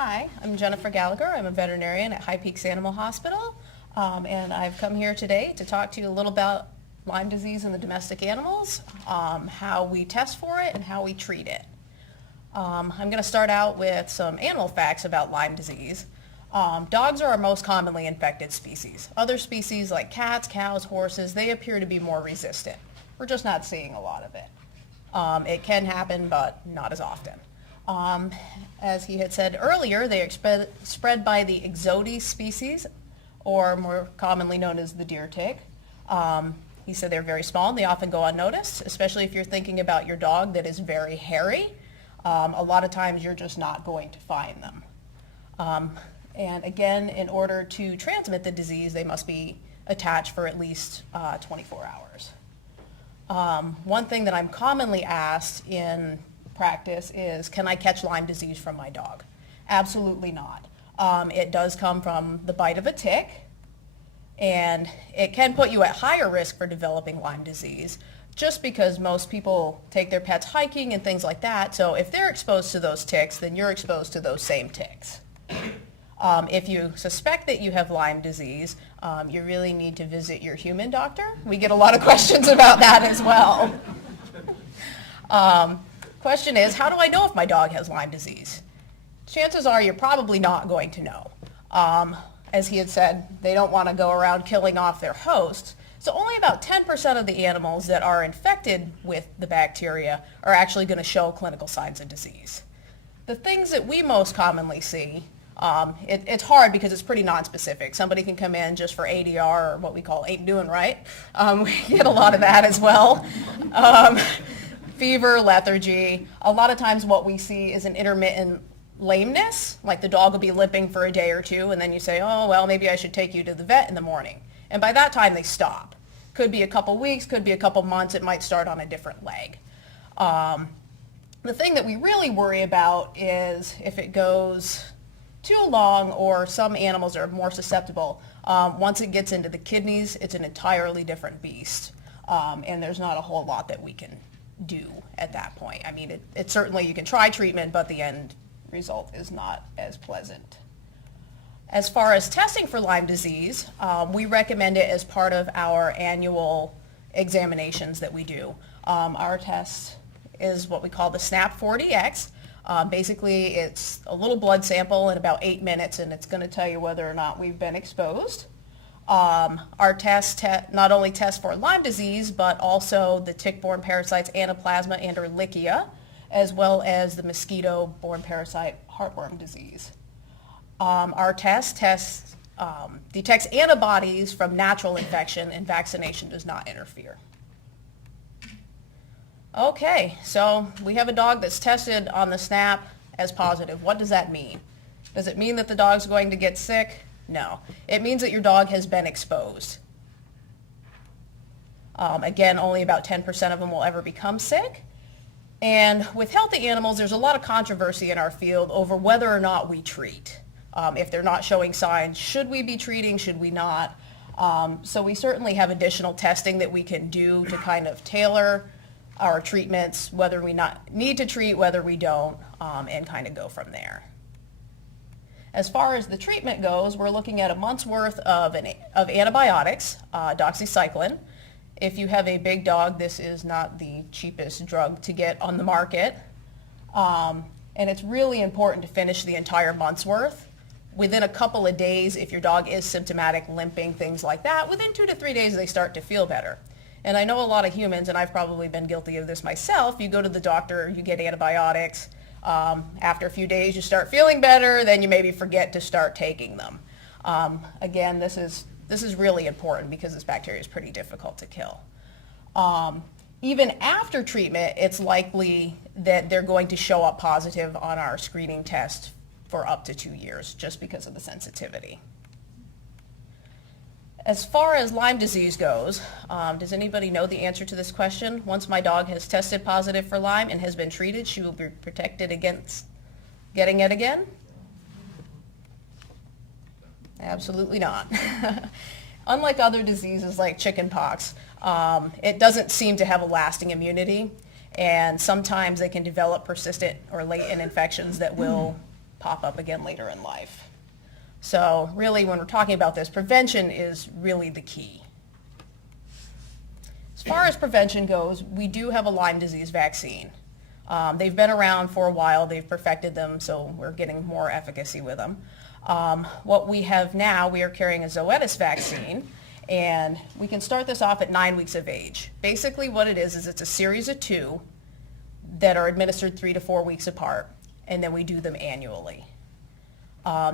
Hi, I'm Jennifer Gallagher. I'm a veterinarian at High Peaks Animal Hospital, and I've come here today to talk to you a little about Lyme disease in the domestic animals, how we test for it, and how we treat it. I'm going to start out with some animal facts about Lyme disease. Dogs are our most commonly infected species. Other species like cats, cows, horses, they appear to be more resistant. We're just not seeing a lot of it. It can happen, but not as often. As he had said earlier, they are spread by the Ixodes species, or more commonly known as the deer tick. He said they're very small and they often go unnoticed, especially if you're thinking about your dog that is very hairy. A lot of times you're just not going to find them. And again, in order to transmit the disease, they must be attached for at least 24 hours. One thing that I'm commonly asked in practice is, can I catch Lyme disease from my dog? Absolutely not. It does come from the bite of a tick, and it can put you at higher risk for developing Lyme disease just because most people take their pets hiking and things like that. So if they're exposed to those ticks, then you're exposed to those same ticks. If you suspect that you have Lyme disease, you really need to visit your human doctor. We get a lot of questions about that as well. Question is, how do I know if my dog has Lyme disease? Chances are you're probably not going to know. As he had said, they don't want to go around killing off their hosts. So only about 10% of the animals that are infected with the bacteria are actually going to show clinical signs of disease. The things that we most commonly see, it's hard because it's pretty nonspecific. Somebody can come in just for ADR, or what we call ain't doing right. We get a lot of that as well. Fever, lethargy. A lot of times what we see is an intermittent lameness, like the dog will be limping for a day or two, and then you say, oh, well, maybe I should take you to the vet in the morning. And by that time, they stop. Could be a couple weeks, could be a couple months. It might start on a different leg. The thing that we really worry about is if it goes too long, or some animals are more susceptible. Once it gets into the kidneys, it's an entirely different beast, and there's not a whole lot that we can do at that point. I mean, it certainly, you can try treatment, but the end result is not as pleasant. As far as testing for Lyme disease, we recommend it as part of our annual examinations that we do. Our test is what we call the SNAP-4Dx. Basically, it's a little blood sample in about 8 minutes, and it's going to tell you whether or not we've been exposed. Our test not only tests for Lyme disease, but also the tick-borne parasites Anaplasma and Ehrlichia, as well as the mosquito-borne parasite heartworm disease. Our test detects antibodies from natural infection, and vaccination does not interfere. Okay, so we have a dog that's tested on the SNAP as positive. What does that mean? Does it mean that the dog's going to get sick? No. It means that your dog has been exposed. Again, only about 10% of them will ever become sick. And with healthy animals, there's a lot of controversy in our field over whether or not we treat. If they're not showing signs, should we be treating, should we not? So we certainly have additional testing that we can do to kind of tailor our treatments, whether we need to treat, whether we don't, and kind of go from there. As far as the treatment goes, we're looking at a month's worth of antibiotics, doxycycline. If you have a big dog, this is not the cheapest drug to get on the market. And it's really important to finish the entire month's worth. Within a couple of days, if your dog is symptomatic, limping, things like that, within 2 to 3 days they start to feel better. And I know a lot of humans, and I've probably been guilty of this myself, you go to the doctor, you get antibiotics, after a few days you start feeling better, then you maybe forget to start taking them. Again, this is really important because this bacteria is pretty difficult to kill. Even after treatment, it's likely that they're going to show up positive on our screening test for up to 2 years just because of the sensitivity. As far as Lyme disease goes, does anybody know the answer to this question? Once my dog has tested positive for Lyme and has been treated, she will be protected against getting it again? Absolutely not. Unlike other diseases like chickenpox, it doesn't seem to have a lasting immunity, and sometimes they can develop persistent or latent infections that will pop up again later in life. So really, when we're talking about this, prevention is really the key. As far as prevention goes, we do have a Lyme disease vaccine. They've been around for a while. They've perfected them, so we're getting more efficacy with them. What we have now, we are carrying a Zoetis vaccine, and we can start this off at 9 weeks of age. Basically what it is it's a series of 2 that are administered 3 to 4 weeks apart, and then we do them annually.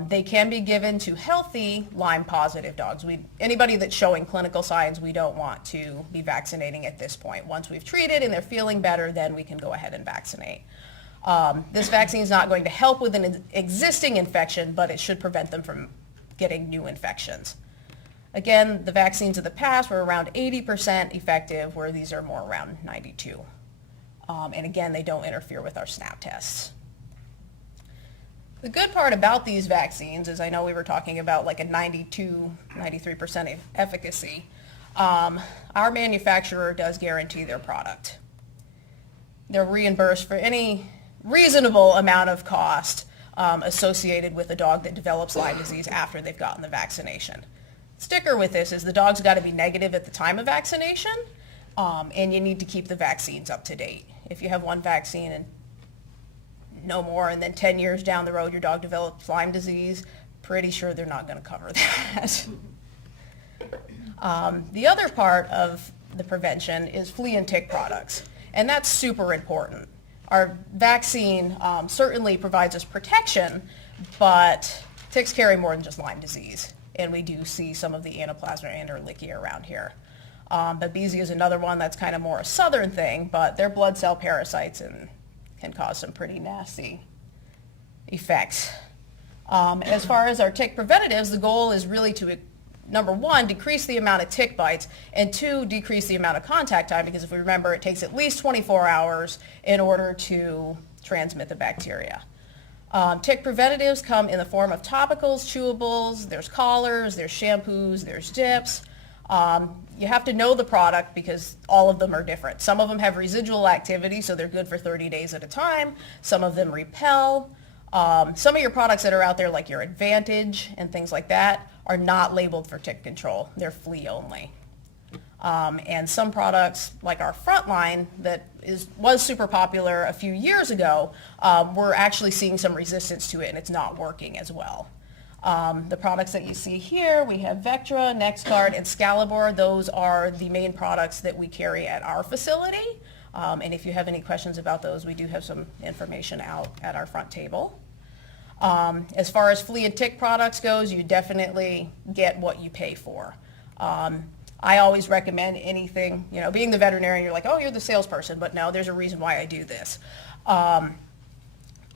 They can be given to healthy Lyme-positive dogs. Anybody that's showing clinical signs, we don't want to be vaccinating at this point. Once we've treated and they're feeling better, then we can go ahead and vaccinate. This vaccine is not going to help with an existing infection, but it should prevent them from getting new infections. Again, the vaccines of the past were around 80% effective, where these are more around 92. And again, they don't interfere with our SNAP tests. The good part about these vaccines is, I know we were talking about like a 93% efficacy. Our manufacturer does guarantee their product. They're reimbursed for any reasonable amount of cost associated with a dog that develops Lyme disease after they've gotten the vaccination. Sticker with this is the dog's got to be negative at the time of vaccination, and you need to keep the vaccines up to date. If you have one vaccine and no more, and then 10 years down the road your dog develops Lyme disease, pretty sure they're not going to cover that. The other part of the prevention is flea and tick products, and that's super important. Our vaccine certainly provides us protection, but ticks carry more than just Lyme disease, and we do see some of the Anaplasma and Ehrlichia around here. Babesia is another one that's kind of more a southern thing, but they're blood cell parasites and can cause some pretty nasty effects. As far as our tick preventatives, the goal is really to, number 1, decrease the amount of tick bites, and 2, decrease the amount of contact time, because if we remember, it takes at least 24 hours in order to transmit the bacteria. Tick preventatives come in the form of topicals, chewables, there's collars, there's shampoos, there's dips. You have to know the product because all of them are different. Some of them have residual activity, so they're good for 30 days at a time. Some of them repel. Some of your products that are out there, like your Advantage and things like that, are not labeled for tick control. They're flea only. And some products, like our Frontline, that was super popular a few years ago, we're actually seeing some resistance to it, and it's not working as well. The products that you see here, we have Vectra, NexGard, and Excalibur. Those are the main products that we carry at our facility. And if you have any questions about those, we do have some information out at our front table. As far as flea and tick products goes, you definitely get what you pay for. I always recommend anything, being the veterinarian, you're like, oh, you're the salesperson, but no, there's a reason why I do this.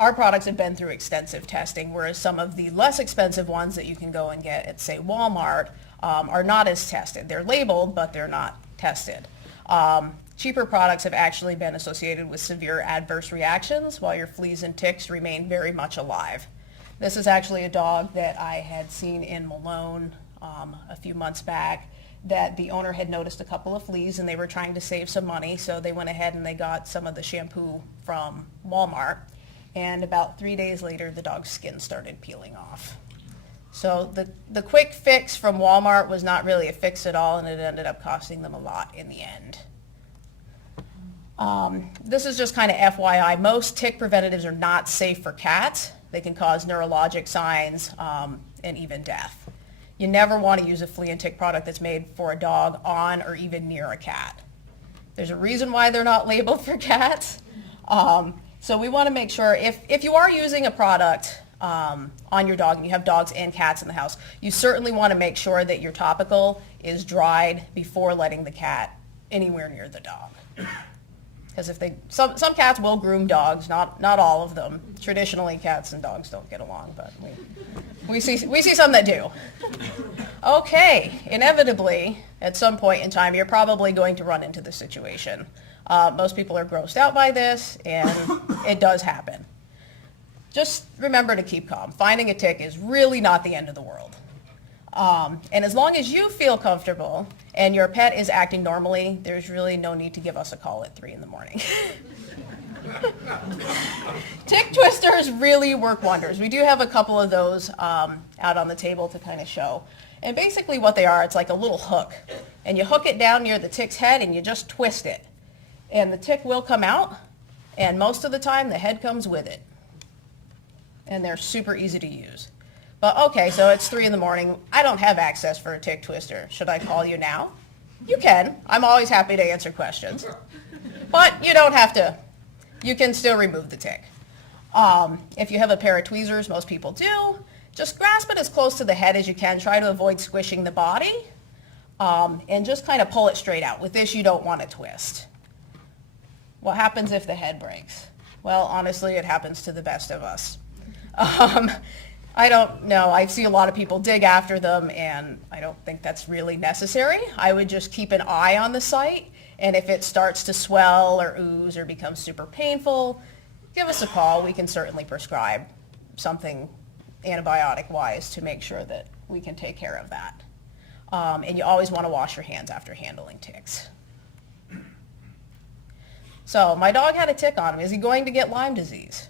Our products have been through extensive testing, whereas some of the less expensive ones that you can go and get at, say, Walmart, are not as tested. They're labeled, but they're not tested. Cheaper products have actually been associated with severe adverse reactions, while your fleas and ticks remain very much alive. This is actually a dog that I had seen in Malone a few months back, that the owner had noticed a couple of fleas and they were trying to save some money, so they went ahead and they got some of the shampoo from Walmart. And about 3 days later, the dog's skin started peeling off. So the quick fix from Walmart was not really a fix at all, and it ended up costing them a lot in the end. This is just kind of FYI. Most tick preventatives are not safe for cats. They can cause neurologic signs and even death. You never want to use a flea and tick product that's made for a dog on or even near a cat. There's a reason why they're not labeled for cats. So we want to make sure, if you are using a product on your dog and you have dogs and cats in the house, you certainly want to make sure that your topical is dried before letting the cat anywhere near the dog. Because some cats will groom dogs, not all of them. Traditionally, cats and dogs don't get along, but we see some that do. Okay, inevitably, at some point in time, you're probably going to run into this situation. Most people are grossed out by this, and it does happen. Just remember to keep calm. Finding a tick is really not the end of the world. And as long as you feel comfortable and your pet is acting normally, there's really no need to give us a call at 3 in the morning. Tick twisters really work wonders. We do have a couple of those out on the table to kind of show. And basically what they are, it's like a little hook. And you hook it down near the tick's head and you just twist it. And the tick will come out, and most of the time the head comes with it. And they're super easy to use. But okay, so it's 3 in the morning. I don't have access for a tick twister. Should I call you now? You can. I'm always happy to answer questions. But you don't have to. You can still remove the tick. If you have a pair of tweezers, most people do, just grasp it as close to the head as you can. Try to avoid squishing the body. And just kind of pull it straight out. With this, you don't want to twist. What happens if the head breaks? Well, honestly, it happens to the best of us. I don't know. I see a lot of people dig after them, and I don't think that's really necessary. I would just keep an eye on the site, and if it starts to swell or ooze or becomes super painful, give us a call. We can certainly prescribe something antibiotic-wise to make sure that we can take care of that. And you always want to wash your hands after handling ticks. So my dog had a tick on him. Is he going to get Lyme disease?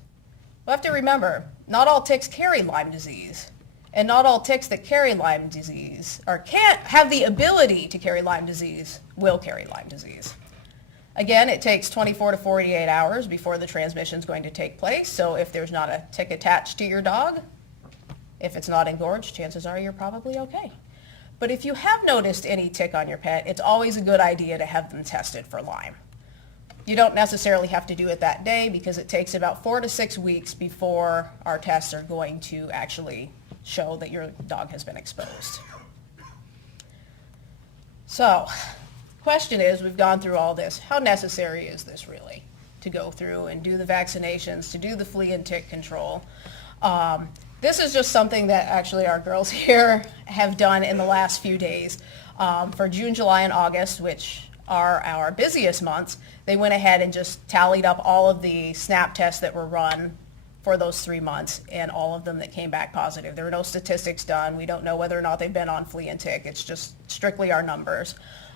We have to remember, not all ticks carry Lyme disease, and not all ticks that carry Lyme disease or can't have the ability to carry Lyme disease will carry Lyme disease. Again, it takes 24 to 48 hours before the transmission is going to take place, so if there's not a tick attached to your dog, if it's not engorged, chances are you're probably okay. But if you have noticed any tick on your pet, it's always a good idea to have them tested for Lyme. You don't necessarily have to do it that day because it takes about 4 to 6 weeks before our tests are going to actually show that your dog has been exposed. So, question is, we've gone through all this. How necessary is this really to go through and do the vaccinations, to do the flea and tick control? This is just something that actually our girls here have done in the last few days. For June, July, and August, which are our busiest months, they went ahead and just tallied up all of the SNAP tests that were run for those 3 months and all of them that came back positive. There were no statistics done. We don't know whether or not they've been on flea and tick. It's just strictly our numbers.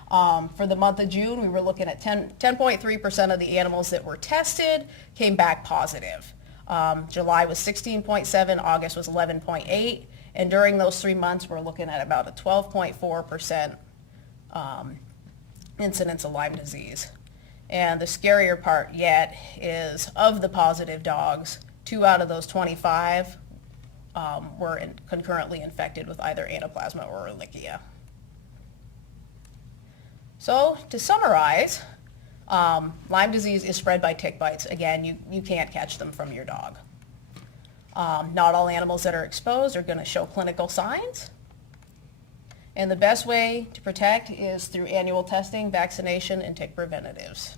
For the month of June, we were looking at 10.3% of the animals that were tested came back positive. July was 16.7, August was 11.8, and during those 3 months, we're looking at about a 12.4% incidence of Lyme disease. And the scarier part yet is of the positive dogs, 2 out of those 25 were concurrently infected with either anaplasma or Ehrlichia. So to summarize, Lyme disease is spread by tick bites. Again, you can't catch them from your dog. Not all animals that are exposed are going to show clinical signs. And the best way to protect is through annual testing, vaccination, and tick preventatives.